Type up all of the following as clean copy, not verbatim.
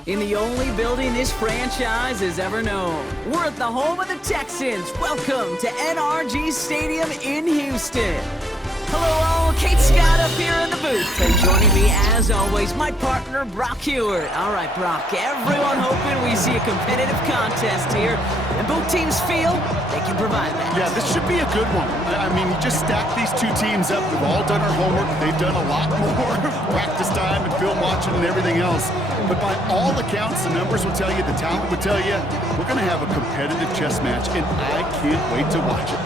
In the only building this franchise has ever known. We're at the home of the Texans. Welcome to NRG Stadium in Houston. Hello all, Kate Scott up here in the booth. And joining me as always, my partner Brock Hewitt. All right, Brock, everyone hoping we see a competitive contest here. And both teams feel they can provide that. Yeah, this should be a good one. I mean, you just stack these two teams up. We've all done our homework. They've done a lot more practice time and film watching and everything else. But by all accounts, the numbers will tell you, the talent will tell you, we're going to have a competitive chess match, and I can't wait to watch it.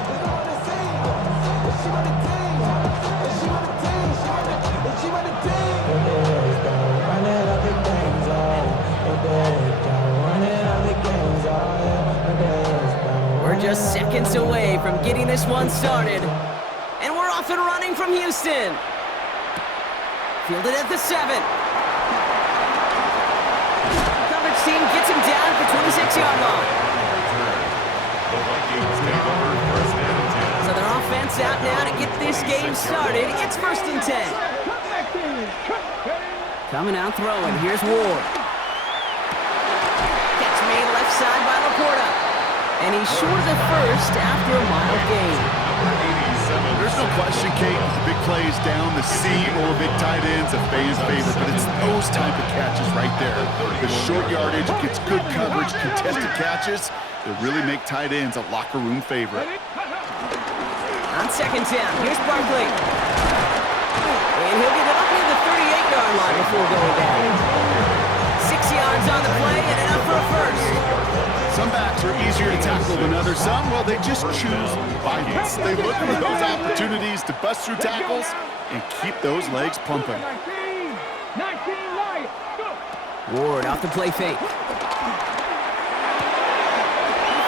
We're just seconds away from getting this one started. And we're off and running from Houston. Fielded at the 7. Coverage team gets him down at the 26-yard line. So their offense out now to get this game started. It's 1st and 10. Coming out throwing. Here's Ward. Catch made left side by Laporta. And he's short of the first after a mile gain. There's no question, Kate, the big plays down the seam or big tight ends, a fan's favorite, but it's those type of catches right there. The short yardage gets good coverage, contested catches that really make tight ends a locker room favorite. On 2nd down, here's Barkley. And he'll get it up near the 38-yard line before going down. 6 yards on the play and enough for a first. Some backs are easier to tackle than others. Some, well, they just choose violence. They look for those opportunities to bust through tackles and keep those legs pumping. Ward off the play fake. He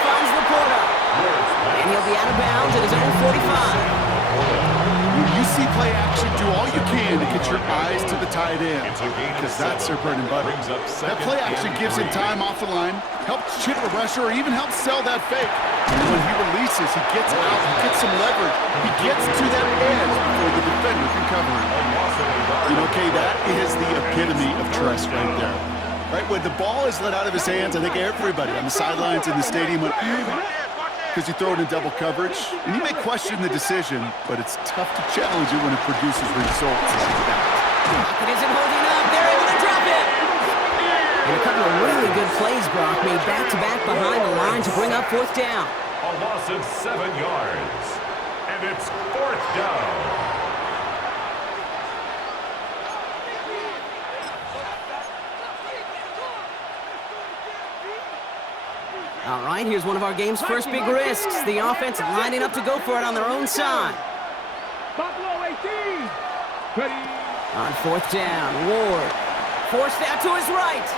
finds Laporta. And he'll be out of bounds at his own 45. When you see play action, do all you can to get your eyes to the tight end, because that's their bread and butter. That play action gives him time off the line, helps chip a rusher, or even helps sell that fake. And when he releases, he gets out, he gets some leverage. He gets to that edge before the defender can cover him. You know, Kay, that is the epitome of trust right there. Right, when the ball is let out of his hands, I think everybody on the sidelines in the stadium went, because you throw it in double coverage, and you may question the decision, but it's tough to challenge it when it produces results like that. It isn't holding up. They're able to drop it. And a couple of really good plays, Brock, made back-to-back behind the line to bring up 4th down. A loss of 7 yards, and it's 4th down. All right, here's one of our game's first big risks. The offense lining up to go for it on their own side. On 4th down, Ward forced out to his right.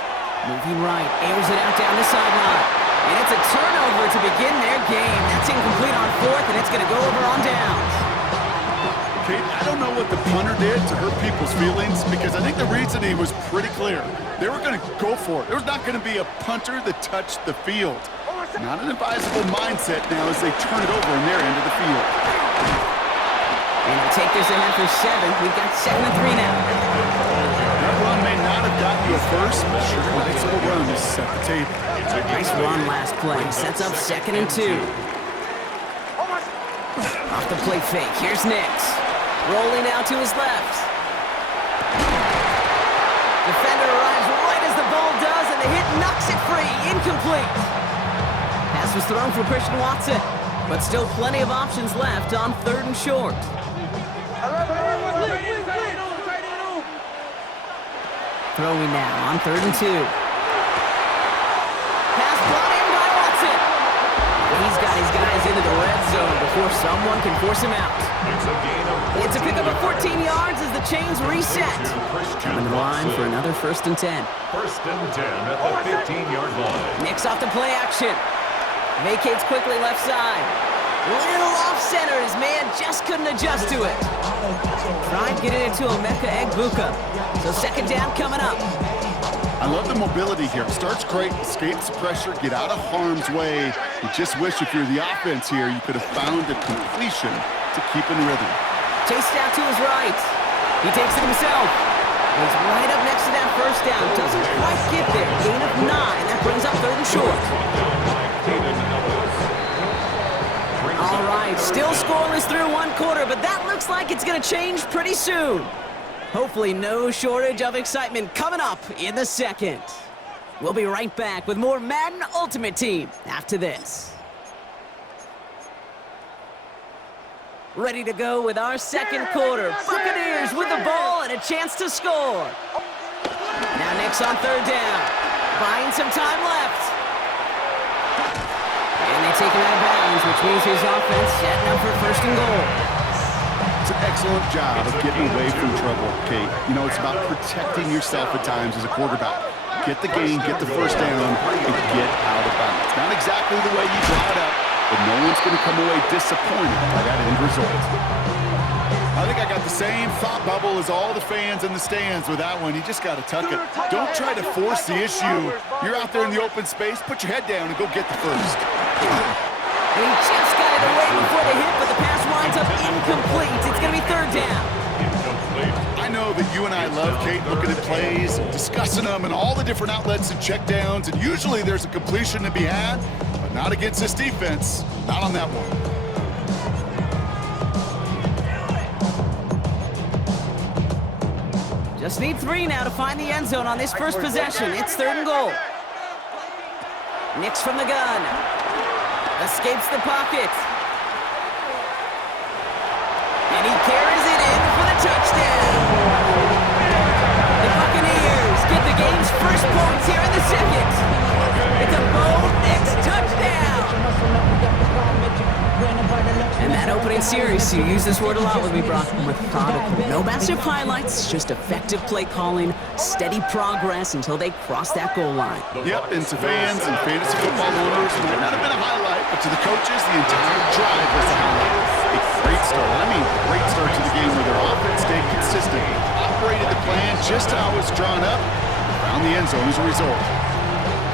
Moving right, airs it out down the sideline. And it's a turnover to begin their game. That's incomplete on 4th, and it's going to go over on downs. Kate, I don't know what the punter did to hurt people's feelings, because I think the reasoning was pretty clear. They were going to go for it. There was not going to be a punter that touched the field. Not an advisable mindset now as they turn it over in their end of the field. And they'll take this ahead for 7. We've got 2nd and 3 now. That run may not have gotten you a first, but sure, a nice little run to set the table. Nice run last play. Sets up 2nd and 2. Off the play fake. Here's Nix. Rolling out to his left. Defender arrives right as the ball does, and the hit knocks it free. Incomplete. Pass was thrown for Christian Watson, but still plenty of options left on 3rd and short. Throwing now on 3rd and 2. Pass brought in by Watson. He's got his guys into the red zone before someone can force him out. It's a pickup of 14 yards as the chains reset. Coming to the line for another 1st and 10. 1st and 10 at the 15-yard line. Nix off the play action. Vacates quickly left side. Little off center. His man just couldn't adjust to it. Tried getting it to Emeka Egbuka. So 2nd down coming up. I love the mobility here. Starts great, escapes pressure, get out of harm's way. You just wish if you're the offense here, you could have found a completion to keep in rhythm. Chased out to his right. He takes it himself. He's right up next to that 1st down. Doesn't quite get there. brings up 3rd and short. All right, still scoreless through 1 quarter, but that looks like it's going to change pretty soon. Hopefully no shortage of excitement coming up in the 2nd. We'll be right back with more Madden Ultimate Team after this. Ready to go with our 2nd quarter. Buccaneers with the ball and a chance to score. Now Nick's on 3rd down. Buying some time left. And they take him out of bounds, which means his offense setting up for 1st and goal. It's an excellent job of getting away from trouble, Kate. You know, it's about protecting yourself at times as a quarterback. Get the gain, get the 1st down, and get out of bounds. Not exactly the way you draw it up, but no one's going to come away disappointed by that end result. I think I got the same thought bubble as all the fans in the stands with that one. You just got to tuck it. Don't try to force the issue. You're out there in the open space. Put your head down and go get the 1st. And he just got it away before the hit, but the pass winds up incomplete. It's going to be 3rd down. I know that you and I love, Kate, looking at plays, discussing them, and all the different outlets and checkdowns, and usually there's a completion to be had, but not against this defense. Not on that one. Just need 3 now to find the end zone on this 1st possession. It's 3rd and goal. Nick's from the gun. Escapes the pocket. And he carries it in for the touchdown. The Buccaneers get the game's 1st points here in the 2nd. It's a Bo Nix touchdown. And that opening series, you use this word a lot with me, Brock, methodical. No massive highlights, just effective play calling, steady progress until they cross that goal line. Yep, and to fans and fantasy football owners, it might not have been a highlight, but to the coaches, the entire drive was a highlight. A great start. I mean, great start to the game where their offense stayed consistent, operated the plan just how it was drawn up, and found the end zone as a result.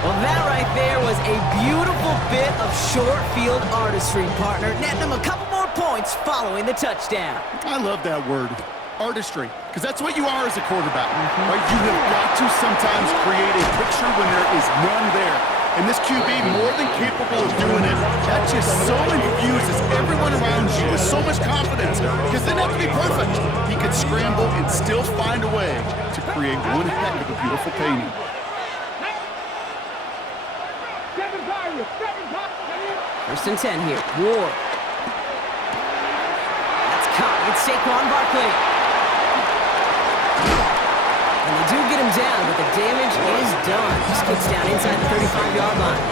Well, that right there was a beautiful bit of short field artistry, partner, netting them a couple more points following the touchdown. I love that word, artistry, because that's what you are as a quarterback, right? You have got to sometimes create a picture when there is none there. And this QB, more than capable of doing it, that just so infuses everyone around you with so much confidence, because they don't have to be perfect. He could scramble and still find a way to create one heck of a beautiful painting. 1st and 10 here. Ward. That's caught. It's Saquon Barkley. And they do get him down, but the damage is done. This kid's down inside the 35-yard line.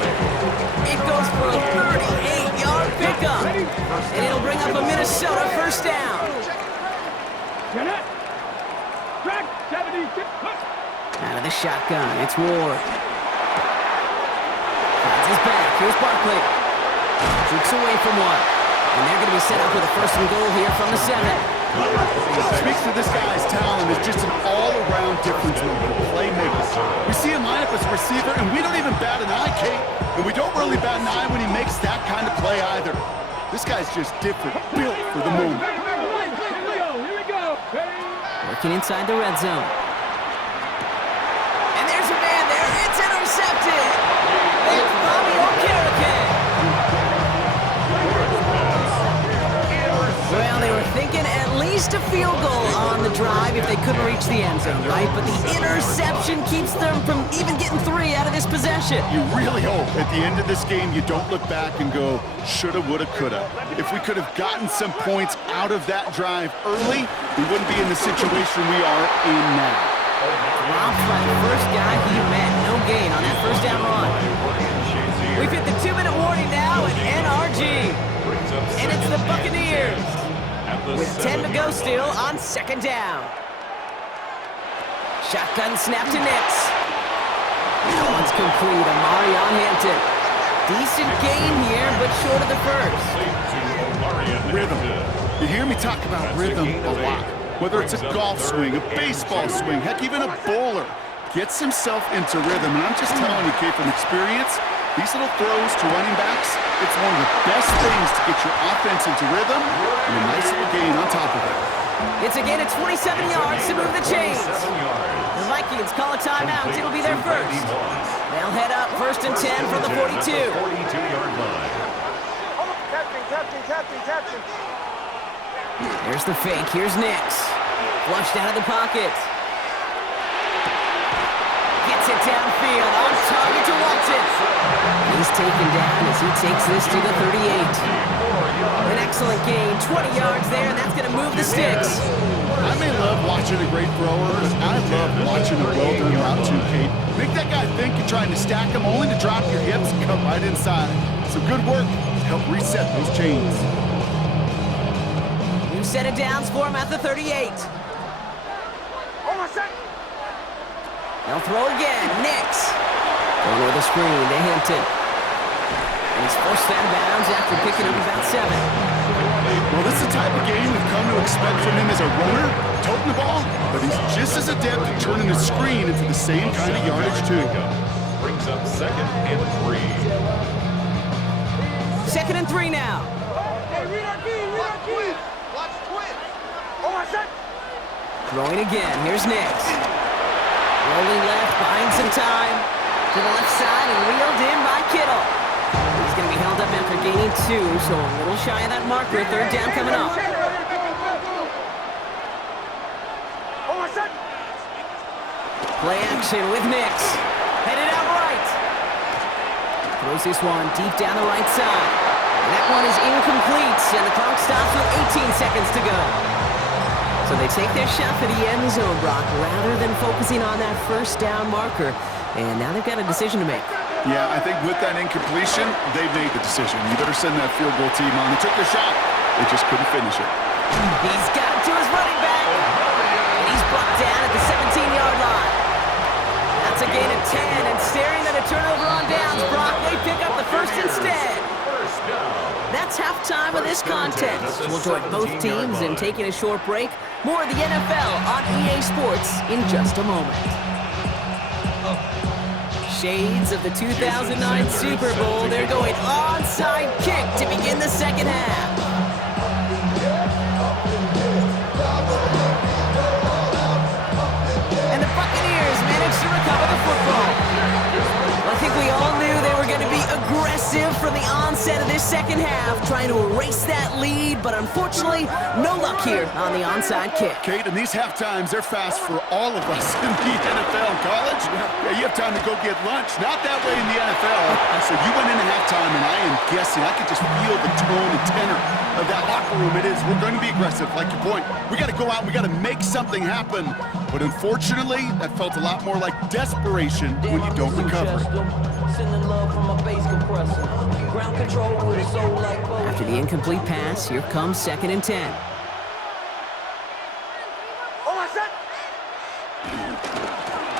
It goes for a 38-yard pickup. And it'll bring up a Minnesota 1st down. Out of the shotgun, it's Ward. Finds his back. Here's Barkley. Shoots away from one. And they're going to be set up with a 1st and goal here from the 7. Speaks to this guy's talent as just an all-around difference maker, playmaker. We see him line up as a receiver, and we don't even bat an eye, Kate. And we don't really bat an eye when he makes that kind of play either. This guy's just different, built for the moment. Working inside the red zone. And there's a man there. It's intercepted. It's Bobby Okereke. Well, they were thinking at least a field goal on the drive if they couldn't reach the end zone, right? But the interception keeps them from even getting 3 out of this possession. You really hope at the end of this game you don't look back and go, shoulda, woulda, coulda. If we could have gotten some points out of that drive early, we wouldn't be in the situation we are in now. Robbed by the first guy he met. No gain on that 1st down run. We've hit the 2-minute warning now at NRG. And it's the Buccaneers with 10 to go still on 2nd down. Shotgun snap to Nix. That one's complete. Amari on Hampton. Decent gain here, but short of the 1st. Rhythm. You hear me talk about rhythm a lot. Whether it's a golf swing, a baseball swing, heck, even a bowler gets himself into rhythm. And I'm just telling you, Kate, from experience, these little throws to running backs, it's one of the best things to get your offense into rhythm and a nice little gain on top of it. It's a gain of 27 yards to move the chains. The Vikings call a timeout. It'll be their 1st. They They'll head up 1st and 10 from the 42. 42-yard line. Captain. There's the fake. Here's Nix. Flushed out of the pocket. Gets it downfield. On target to Walton. He's taken down as he takes this to the 38. An excellent gain. 20 yards there, and that's going to move the sticks. I may love watching a great thrower, but I love watching a well-done route too, Kate. Make that guy think you're trying to stack him only to drop your hips and come right inside. So good work to help reset those chains. New set of downs for him at the 38. They'll throw again. Nix. Going with a screen to Hampton. And he's forced out of bounds after picking up about 7. Well, this is the type of game we've come to expect from him as a runner, toting the ball, but he's just as adept at turning the screen into the same kind of yardage, too. Brings up 2nd and 3. 2nd and 3 now. Throwing again. Here's Nix. Rolling left, buying some time. To the left side and reeled in by Kittle. He's going to be held up after gaining 2, so a little shy of that marker. 3rd down coming up. Play action with Nix. Headed out right. Throws this one deep down the right side. And that one is incomplete, and the clock stops with 18 seconds to go. So they take their shot for the end zone, Brock, rather than focusing on that 1st down marker. And now they've got a decision to make. Yeah, I think with that incompletion, they've made the decision. You better send that field goal team on. They took their shot. They just couldn't finish it. He's got it to his running back. And he's brought down at the 17-yard line. That's a gain of 10, and staring at a turnover on downs, Brock, they pick up the 1st instead. That's halftime of this contest. We'll join both teams in taking a short break. More of the NFL on EA Sports in just a moment. Shades of the 2009 Super Bowl. They're going onside kick to begin the 2nd half. And the Buccaneers managed to recover the football. I think we all knew they were going to be aggressive from the onset of this 2nd half, trying to erase that lead, but unfortunately, no luck here on the onside kick. Kate, and these half times, they're fast for all of us in the NFL. College, yeah, you have time to go get lunch. Not that way in the NFL. So you went into halftime, and I am guessing, I could just feel the tone and tenor of that locker room. It is, we're going to be aggressive, like your point. We got to go out, we got to make something happen. But unfortunately, that felt a lot more like desperation when you don't recover. After the incomplete pass, here comes 2nd and 10.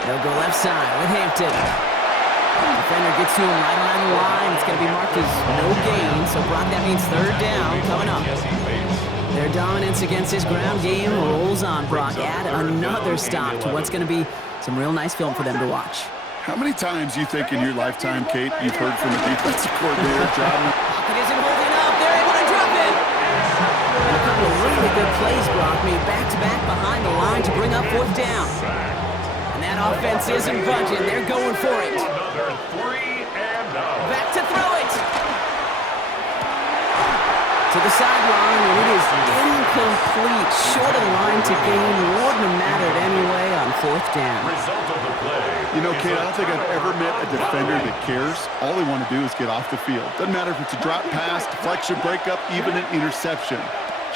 They'll go left side with Hampton. Defender gets to him right around the line. It's going to be marked as no gain, so Brock, that means 3rd down coming up. Their dominance against this ground game rolls on, Brock. Add another stop to what's going to be some real nice film for them to watch. How many times you think in your lifetime, Kate, you've heard from a defensive coordinator, John? Pocket isn't holding up. They're able to drop it. And a couple of really good plays, Brock, made back-to-back behind the line to bring up 4th down. And that offense isn't budging. They're going for it. Back to throw it. To the sideline, and it is incomplete. Short of the line to gain. Wouldn't have mattered anyway on 4th down. Result of the play. You know, Kate, I don't think I've ever met a defender that cares. All they want to do is get off the field. Doesn't matter if it's a drop pass, deflection, breakup, even an interception.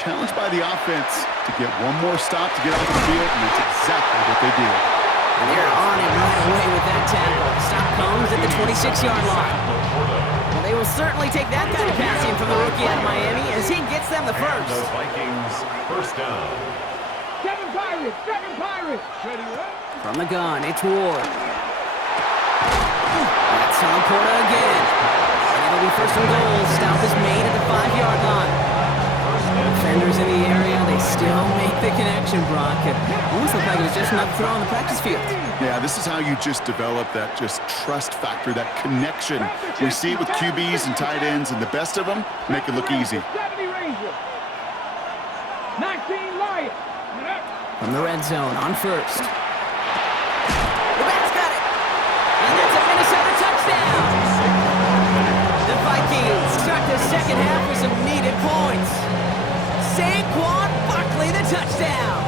Challenged by the offense to get one more stop to get off the field, and that's exactly what they did. And they're on it right away with that tackle. Stop comes at the 26-yard line. Well, they will certainly take that kind of passing from the rookie out of Miami as he gets them the 1st. The Vikings 1st down. Kevin Pirates. From the gun, it's Ward. That's on Porta again. And it'll be 1st and goal. Stop is made at the 5-yard line. Defenders in the area, they still make the connection, Brock. It almost looked like it was just another throw on the practice field. Yeah, this is how you just develop that just trust factor, that connection. We see it with QBs and tight ends, and the best of them make it look easy. From the red zone on 1st. The back's got it. And that's a Minnesota touchdown. second half with some needed points. Saquon Barkley, the touchdown.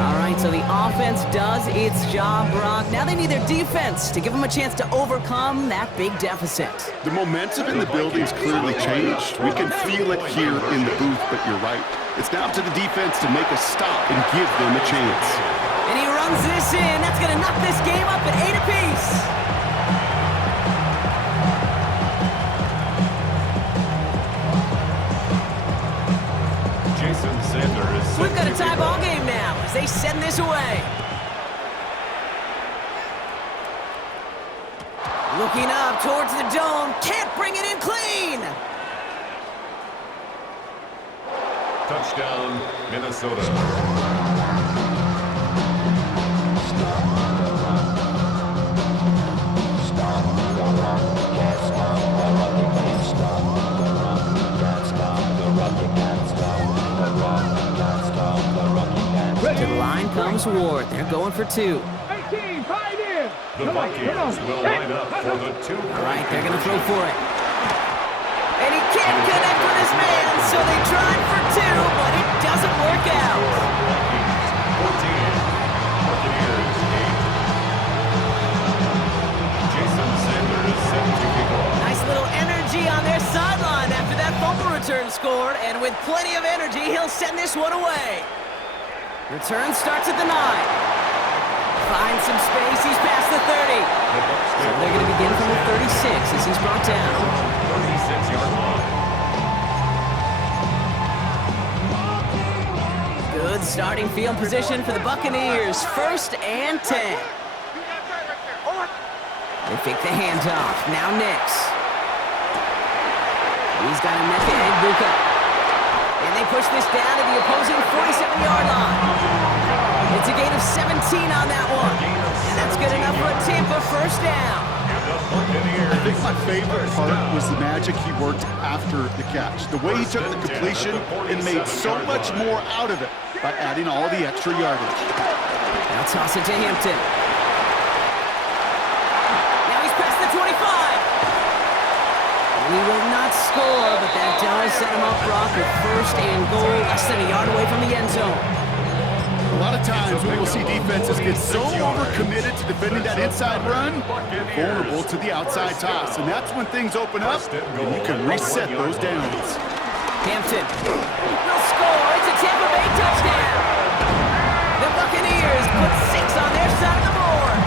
All right, so the offense does its job, Brock. Now they need their defense to give them a chance to overcome that big deficit. The momentum in the building's clearly changed. We can feel it here in the booth, but you're right. It's now up to the defense to make a stop and give them a chance. And he runs this in. That's going to knock this game up at 8 apiece. Jason Sanders. We've got a tie ball game now as they send this away. Looking up towards the dome. Can't bring it in clean. Touchdown, Minnesota. To the line comes Ward. They're going for 2. 18, pioneer. The Buccaneers will line up for the 2. All right, they're going to throw for it. And he can't connect with his man, so they tried for 2, but it doesn't work out. 14, Buccaneers 8. Jason Sanders set to kick off. Nice little energy on their sideline after that fumble return scored, and with plenty of energy, he'll send this one away. Return starts at the 9. Finds some space, he's past the 30. So they're going to begin from the 36 as he's brought down. 36-yard line. Good starting field position for the Buccaneers. 1st and 10. They fake the handoff. Now Nix. He's got a neck and Buka. And they push this down to the opposing 47-yard line. It's a gain of 17 on that one. And that's good enough for a Tampa 1st down. I think my favorite part was the magic he worked after the catch. The way he took the completion and made so much more out of it by adding all the extra yardage. Now toss it to Hampton. Now he's past the 25. He will not score, but that does set him up, Brock, with 1st and goal, less than a yard away from the end zone. A lot of times we will see defenses get so overcommitted to defending that inside run, vulnerable to the outside toss. And that's when things open up, and you can reset those downs. Hampton will score. It's a Tampa Bay touchdown. The Buccaneers put 6 on their side of the board.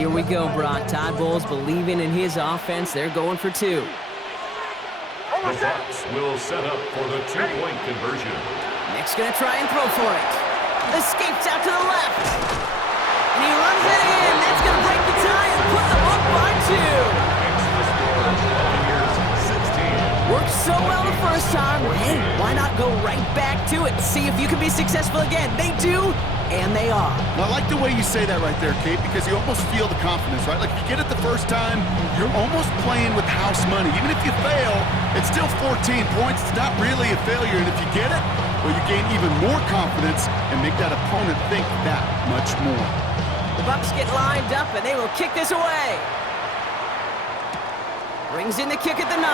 Here we go, Brock. Todd Bowles believing in his offense. They're going for 2. The Bucs will set up for the 2-point conversion. Nick's going to try and throw for it. Escapes out to the left. And he runs it in. That's going to break the tie and put them up by 2. Worked so well the first time. Hey, why not go right back to it? See if you can be successful again. They do. And they are. Well, I like the way you say that right there, Kate, because you almost feel the confidence, right? Like if you get it the first time, you're almost playing with house money. Even if you fail, it's still 14 points. It's not really a failure. And if you get it, well, you gain even more confidence and make that opponent think that much more. The Bucs get lined up, and they will kick this away. Brings in the kick at the 9.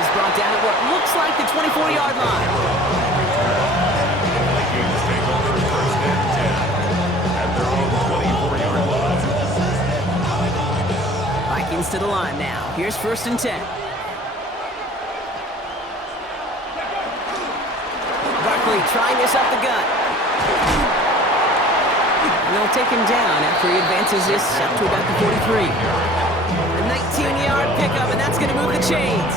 He's brought down at what looks like the 24-yard line. Vikings take over 1st and 10 at their own 24-yard line. Vikings to the line now. Here's 1st and 10. Barkley trying this up the gut. And they'll take him down after he advances this up to about the 43. A 19-yard pickup, and that's going to move the chains.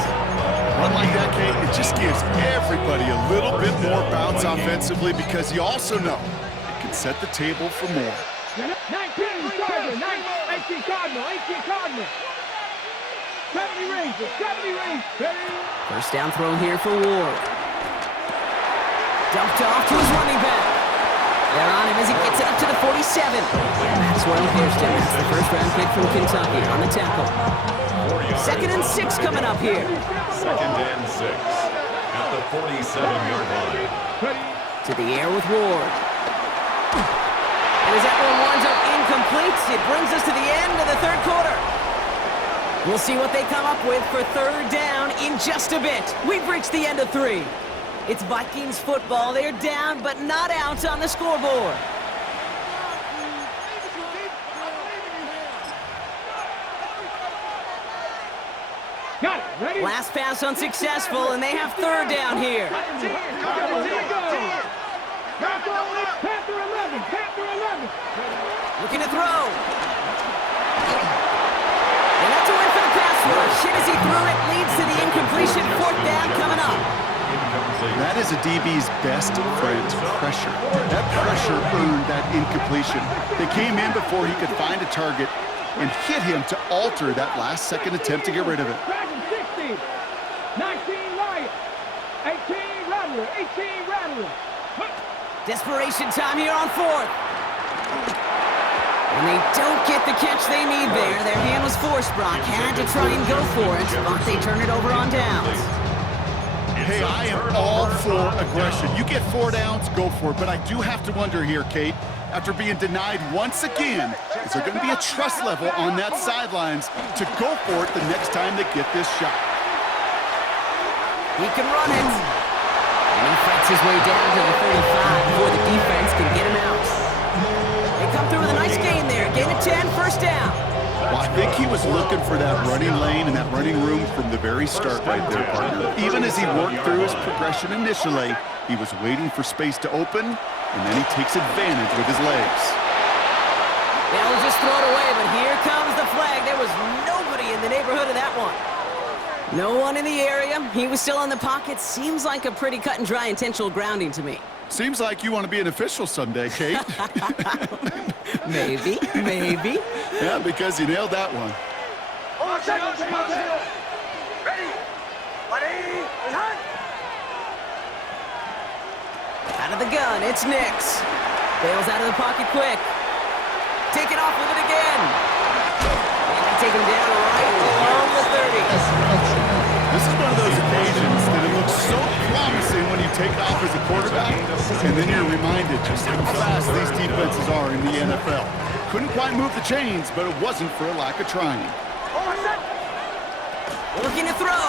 Run like that, Kate, it just gives everybody a little bit more bounce offensively because you also know it can set the table for more. 19 Cardinal, 18 Cardinal, 18 Cardinal. 70 Rangers, 70 Rangers. 1st down throw here for Ward. Dumped off to his running back. They're on him as he gets it up to the 47. Maxwell Hairston, that's the first-round pick from Kentucky on the tackle. 2nd and 6 coming up here. 2nd and 6 at the 47-yard line. To the air with Ward. And as that one winds up incomplete, it brings us to the end of the 3rd quarter. We'll see what they come up with for 3rd down in just a bit. We've reached the end of 3. It's Vikings football. They're down, but not out on the scoreboard. Got it. Ready? Last pass unsuccessful, and they have 3rd down here. Here we go. Panther 11. Panther 11. Looking to throw. And that's a win for the pass rush. Hit as he threw it, leads to the incompletion. 4th down coming up. That is a DB's best friend, pressure. That pressure earned that incompletion. They came in before he could find a target and hit him to alter that last-second attempt to get rid of it. 60. 19 Lion. 18 Rattler. 18 Rattler. Desperation time here on 4th. And they don't get the catch they need there. Their hand was forced, Brock. Had to try and go for it, but they turn it over on downs. Hey, I am all for aggression. You get 4 downs, go for it. But I do have to wonder here, Kate, after being denied once again, is there going to be a trust level on that sidelines to go for it the next time they get this shot? He can run it. And he fights his way down to the 35 before the defense can get him out. They come through with a nice gain there. Gain of 10, 1st down. Well, I think he was looking for that running lane and that running room from the very start right there, partner. Even as he worked through his progression initially, he was waiting for space to open, and then he takes advantage with his legs. They'll just throw it away, but here comes the flag. There was nobody in the neighborhood of that one. No one in the area. He was still in the pocket. Seems like a pretty cut and dry intentional grounding to me. Seems like you want to be an official someday, Kate. Maybe, maybe. Yeah, because you nailed that one. Out of the gun, it's Nix. Bails out of the pocket quick. Taking off with it again. And they take him down right along the 30. This is one of those occasions that it looks so promising when you take off as a quarterback, and then you're reminded just how fast these defenses are in the NFL. Couldn't quite move the chains, but it wasn't for a lack of trying. Looking to throw.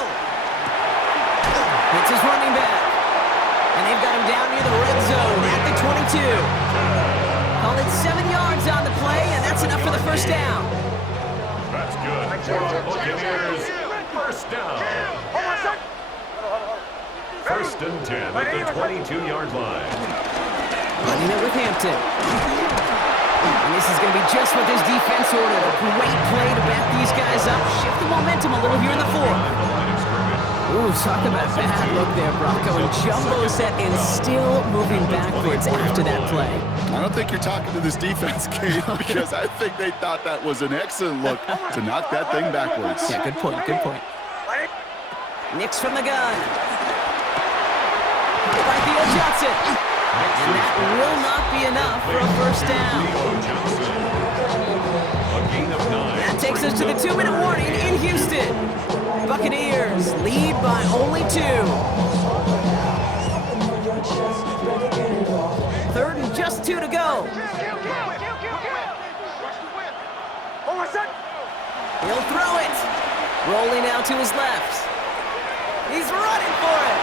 It's his running back. And they've got him down near the red zone at the 22. Call it 7 yards on the play, and that's enough for the 1st down. That's good. Buccaneers, 1st down. 1st and 10 at the 22-yard line. Running it with Hampton. And this is going to be just what this defense ordered. A great play to back these guys up. Shift the momentum a little here in the 4th. Ooh, talk about a bad look there, Bronco. And jumbo set and still moving backwards after that play. I don't think you're talking to this defense, Kate, because I think they thought that was an excellent look to knock that thing backwards. Yeah, good point, good point. Nix from the gun. By Theo Johnson. And that will not be enough for a 1st down. That takes us to the 2-minute warning in Houston. Buccaneers lead by only 2. 3rd and just 2 to go. He'll throw it. Rolling out to his left. He's running for it.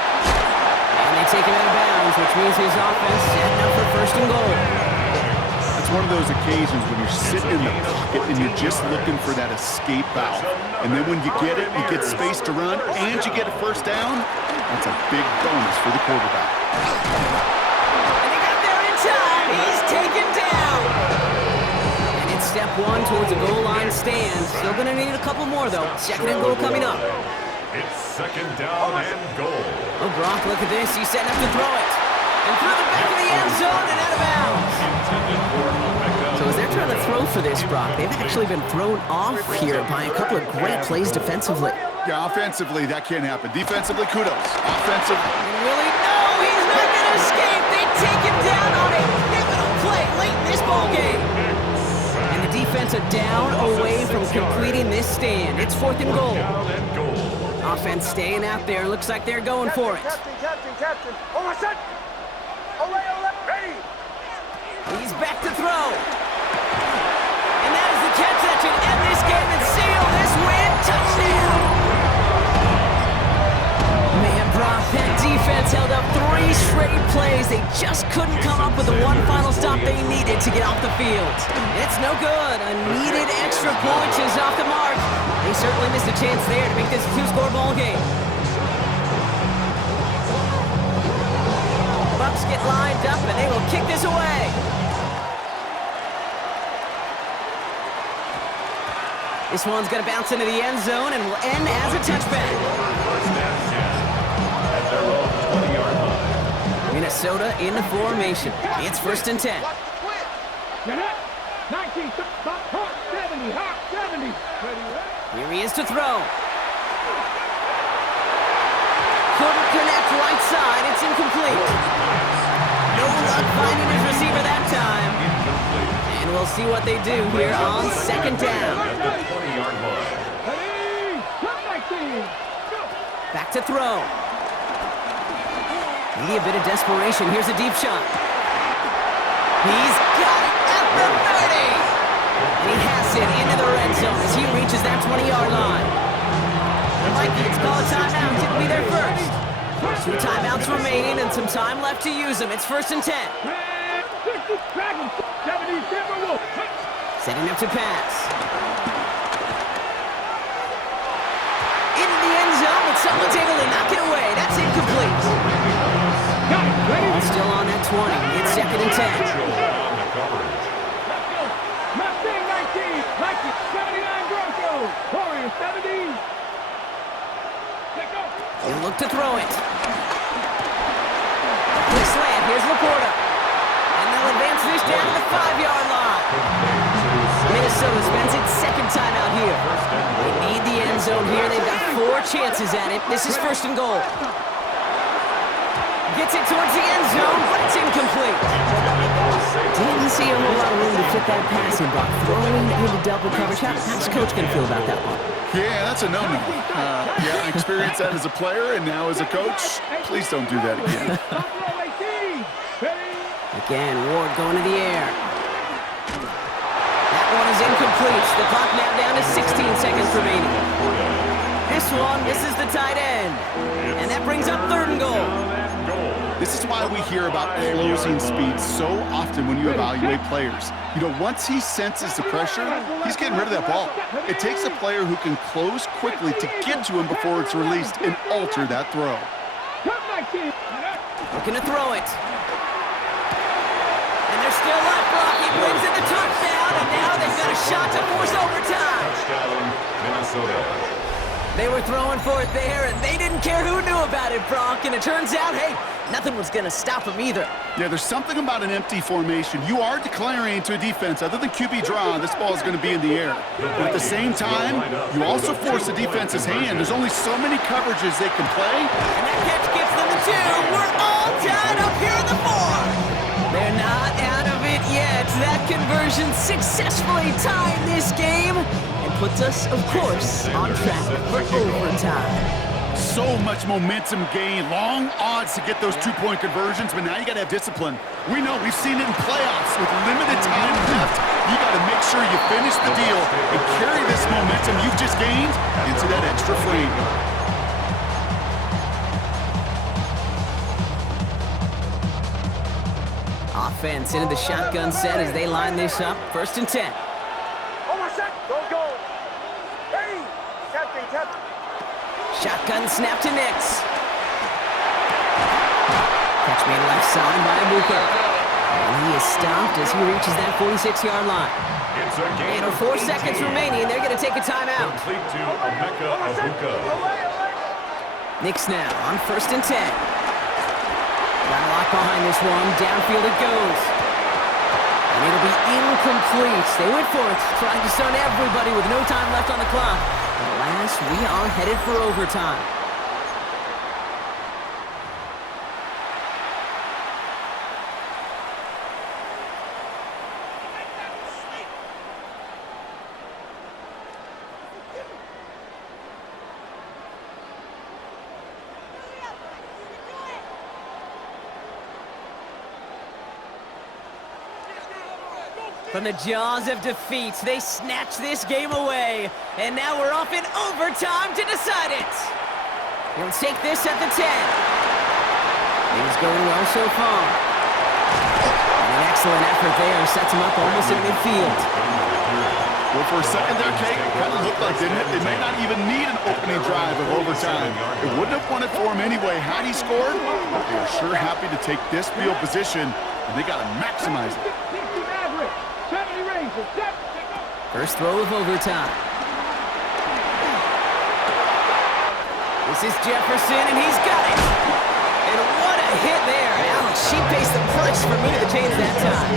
And they take him out of bounds, which means his offense setting up for 1st and goal. It's one of those occasions when you're sitting in the pocket and you're just looking for that escape valve. And then when you get it, you get space to run, and you get a 1st down, that's a big bonus for the quarterback. And they got there in time. He's taken down. And it's step 1 towards a goal line stand. Still going to need a couple more, though. 2nd and goal coming up. It's 2nd down and goal. Oh, Brock, look at this. He's setting up to throw it. And through the back of the end zone and out of bounds. So as they're trying to throw for this, Brock, they've actually been thrown off here by a couple of great plays defensively. Yeah, offensively, that can't happen. Defensively, kudos. Offensively. Really? No, he's not going to escape. They take him down on a pivotal late in this ball game. And the defense are down away from completing this stand. It's 4th and goal. Offense staying out there. Looks like they're going for it. Captain. Oh, my son. Ole. Ready. He's back to throw. And that is the catch that should end this game and seal this win. Touchdown. Man, Brock, that defense held up 3 straight plays. They just couldn't come up with the one final stop they needed to get off the field. It's no good. A needed extra point is off the mark. They certainly missed a chance there to make this a 2-score ball game. The Bucs get lined up and they will kick this away. This one's going to bounce into the end zone and will end as a touchback. Minnesota in the formation. It's 1st and 10. 19, hot 70. Here he is to throw. Couldn't connect right side. It's incomplete. No luck finding his receiver that time. And we'll see what they do here on 2nd down. Back to throw. Maybe a bit of desperation. Here's a deep shot. He's got it at the 30. And he has it into the red zone as he reaches that 20-yard line. The Vikings call a timeout. It'll be their first. 2 timeouts remaining and some time left to use them. It's 1st and 10. Setting up to pass. Into the end zone, but someone's able to knock it away. That's incomplete. Ball still on that 20. It's 2nd and 10. Mustang 19, Viking 79 Broncos, Warriors 70. Let's go. He'll look to throw it. Quick slant, here's Laporta. And they'll advance this down to the 5-yard line. Minnesota spends its 2nd time out here. They need the end zone here. They've got 4 chances at it. This is 1st and goal. Gets it towards the end zone, but it's incomplete. Didn't see a whole lot of room to fit that passing block. Throwing into double coverage. How's Coach going to feel about that one? Yeah, that's a no-no. I experienced that as a player and now as a coach. Please don't do that again. Again, Ward going to the air. That one is incomplete. The clock now down to 16 seconds remaining. This one, this is the tight end. And that brings up 3rd and goal. This is why we hear about closing speed so often when you evaluate players. You know, once he senses the pressure, he's getting rid of that ball. It takes a player who can close quickly to get to him before it's released and alter that throw. Looking to throw it. And they're still up. Rocky wins in the touchdown, and now they've got a shot to force overtime. Touchdown, Minnesota. They were throwing for it there, and they didn't care who knew about it, Brock. And it turns out, hey, nothing was going to stop them either. Yeah, there's something about an empty formation. You are declaring to a defense, other than QB draw, this ball is going to be in the air. But at the same time, you also force the defense's hand. There's only so many coverages they can play. And that catch gets them the 2. We're all tied up here in the 4. They're not out of it yet. That conversion successfully tied this game and puts us, of course, on track for overtime. So much momentum gain, long odds to get those 2-point conversions, but now you got to have discipline. We know, we've seen it in playoffs with limited time left. You got to make sure you finish the deal and carry this momentum you've just gained into that extra frame. Offense into the shotgun set as they line this up. 1st and 10. Oh, my son. Go. Ready. Captain. Shotgun snap to Nix. Catch made left side by Abuka. And he is stopped as he reaches that 46-yard line. It's a gain And 4 seconds remaining. They're going to take a timeout. complete to Emeka Abuka. Nix now on 1st and 10. Got a lock behind this one. Downfield it goes. And it'll be incomplete. They went for it, trying to stun everybody with no time left on the clock. But alas, we are headed for overtime. From the jaws of defeat, they snatch this game away. And now we're off in overtime to decide it. He'll take this at the 10. Things going well so far. And an excellent effort there sets him up almost at midfield. Well, for a second there, Kate, it kind of looked like, didn't it? They may not even need an opening drive of overtime. It wouldn't have won it for him anyway had he scored, but they are sure happy to take this field position, and they got to maximize it. First throw of overtime. This is Jefferson, and he's got it. And what a hit there. Alex, she paced the punch for me to change that time.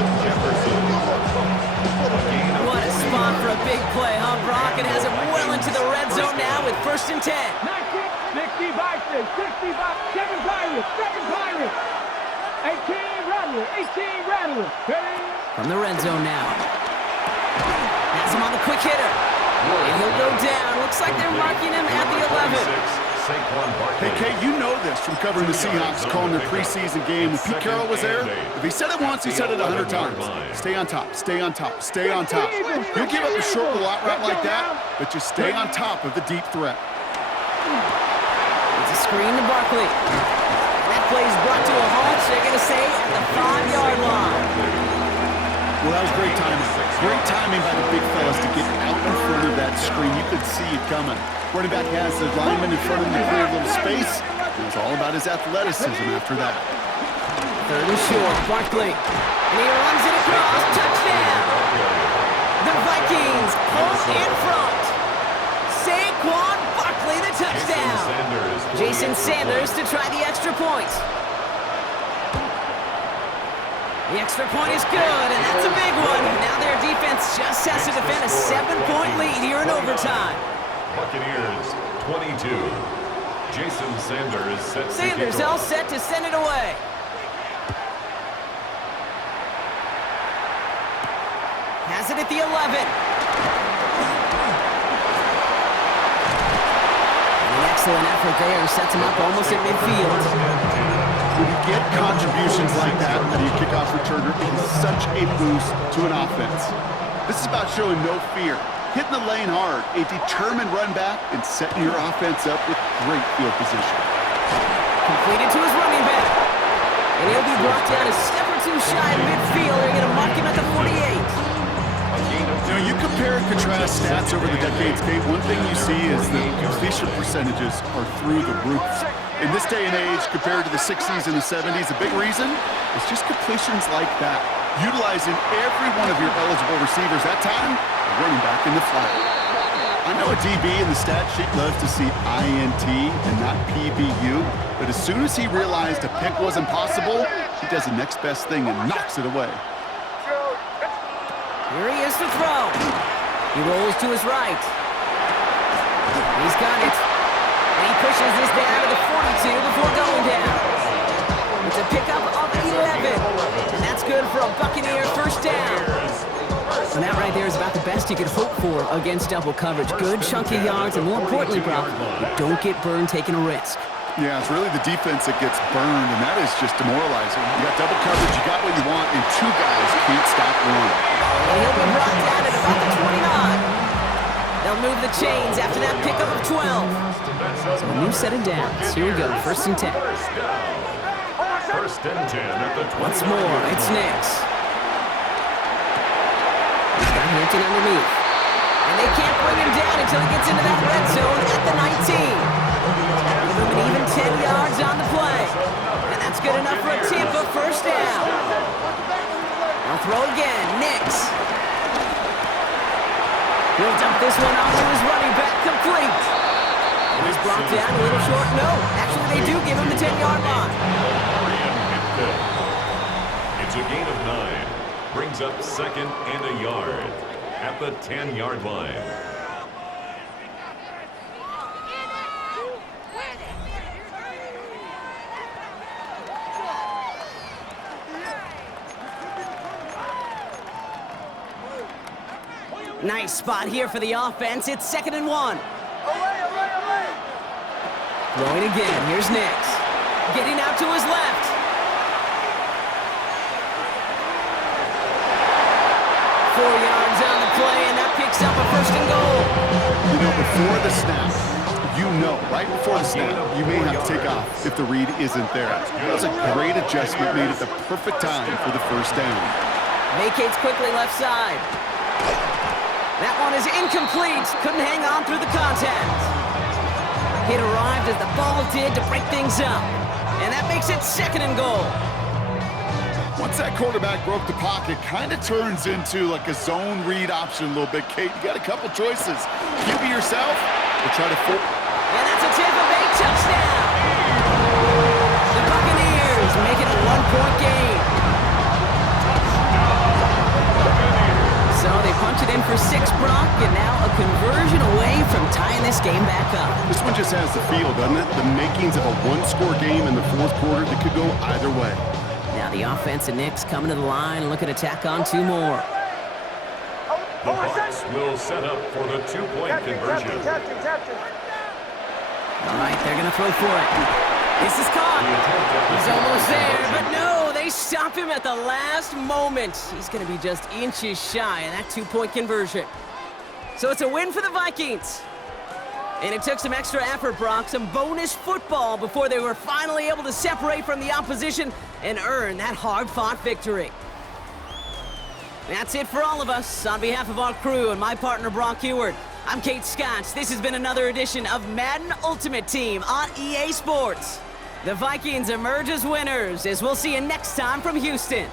What a spot for a big play, huh, Brock? It has him well into the red zone now with 1st and 10. 60 Vikings, 60 7 Pirates, 7 Pirates. 18 Rattlers, 18 Rattlers. From the red zone now. Has him on the quick hitter. And he'll go down. Looks like they're marking him at the 11. Hey, Kate, you know this from covering the Seahawks, calling their preseason game. When Pete Carroll was there, if he said it once, he said it 100 times. Stay on top, stay on top, stay on top. You'll give up a short lot route like that, but just stay on top of the deep threat. It's a screen to Barkley. That play is brought to a halt, so they're going to say at the 5-yard line. Well, that was great timing. Great timing by the big fellas to get out in front of that screen. You could see it coming. Running back has the lineman in front of him to clear a little space. It was all about his athleticism after that. 3rd and short, Barkley. And he runs it across. Touchdown! The Vikings pull in front. Saquon Barkley, the touchdown. Jason Sanders to try the extra point. The extra point is good, and that's a big one. Now their defense just has to defend a 7-point lead here in overtime. Buccaneers 22. Jason Sanders set Sanders all set to send it away. Has it at the 11. An excellent effort there sets him up almost at midfield. When you get contributions like that out of your kickoff returner, it is such a boost to an offense. This is about showing no fear, hitting the lane hard, a determined run back, and setting your offense up with great field position. Completed to his running back. And he'll be brought down a step or two shy of midfield. They're going to mark him at the 48. You know, you compare and contrast stats over the decades, Kate. One thing you see is the completion percentages are through the roof. In this day and age, compared to the 60s and the 70s, a big reason is just completions like that. Utilizing every one of your eligible receivers that time, running back in the flat. I know a DB in the stat sheet loves to see INT and not PBU, but as soon as he realized a pick wasn't possible, he does the next best thing and knocks it away. Here he is to throw. He rolls to his right. He's got it. And he pushes this down to the 42 before going down. It's a pickup of 11. And that's good for a Buccaneer 1st down. And that right there is about the best you could hope for against double coverage. Good chunky yards, and more importantly, Brock, you don't get burned taking a risk. Yeah, it's really the defense that gets burned, and that is just demoralizing. You got double coverage, you got what you want, and 2 guys can't stop one. And he'll be brought down at about the 29. They'll move the chains after that pickup of 12. So a new set of downs. Here we go, 1st and 10. 1st and 10 at the 20. Once more, it's Nix. He's got Hampton underneath. And they can't bring him down until he gets into that red zone at the 19. Give him an even 10 yards on the play. And that's good enough for a Tampa 1st down. I'll throw again, Nix. He'll dump this one off to his running back, complete. And he's brought down a little short. No, actually they do give him the 10-yard line. It's a gain of 9. Brings up 2nd and a yard at the 10-yard line. Nice spot here for the offense. It's 2nd and 1. Throwing again. Here's Nix. Getting out to his left. 4 yards on the play, and that picks up a 1st and goal. You know, before the snap, right before the snap, you may have to take off if the read isn't there. That was a great adjustment made at the perfect time for the 1st down. Vacates quickly left side. That one is incomplete. Couldn't hang on through the contact. It arrived as the ball did to break things up. And that makes it 2nd and goal. Once that quarterback broke the pocket, kind of turns into like a zone read option a little bit. Kate, you got a couple choices. Keep it yourself or try to And that's a Tampa Bay touchdown. The Buccaneers make it a 1-point game. So they punch it in for 6, Brock, and now a conversion away from tying this game back up. This one just has the feel, doesn't it? The makings of a 1-score game in the 4th quarter that could go either way. Now the offense and Knicks coming to the line, looking to tack on 2 more. The Bucs will set up for the 2-point conversion. All right, they're going to throw for it. This is caught. He's almost there, but no, they stop him at the last moment. He's going to be just inches shy of that 2-point conversion. So it's a win for the Vikings. And it took some extra effort, Brock, some bonus football before they were finally able to separate from the opposition and earn that hard-fought victory. That's it for all of us. On behalf of our crew and my partner, Brock Heward, I'm Kate Scotch. This has been another edition of Madden Ultimate Team on EA Sports. The Vikings emerge as winners, as we'll see you next time from Houston.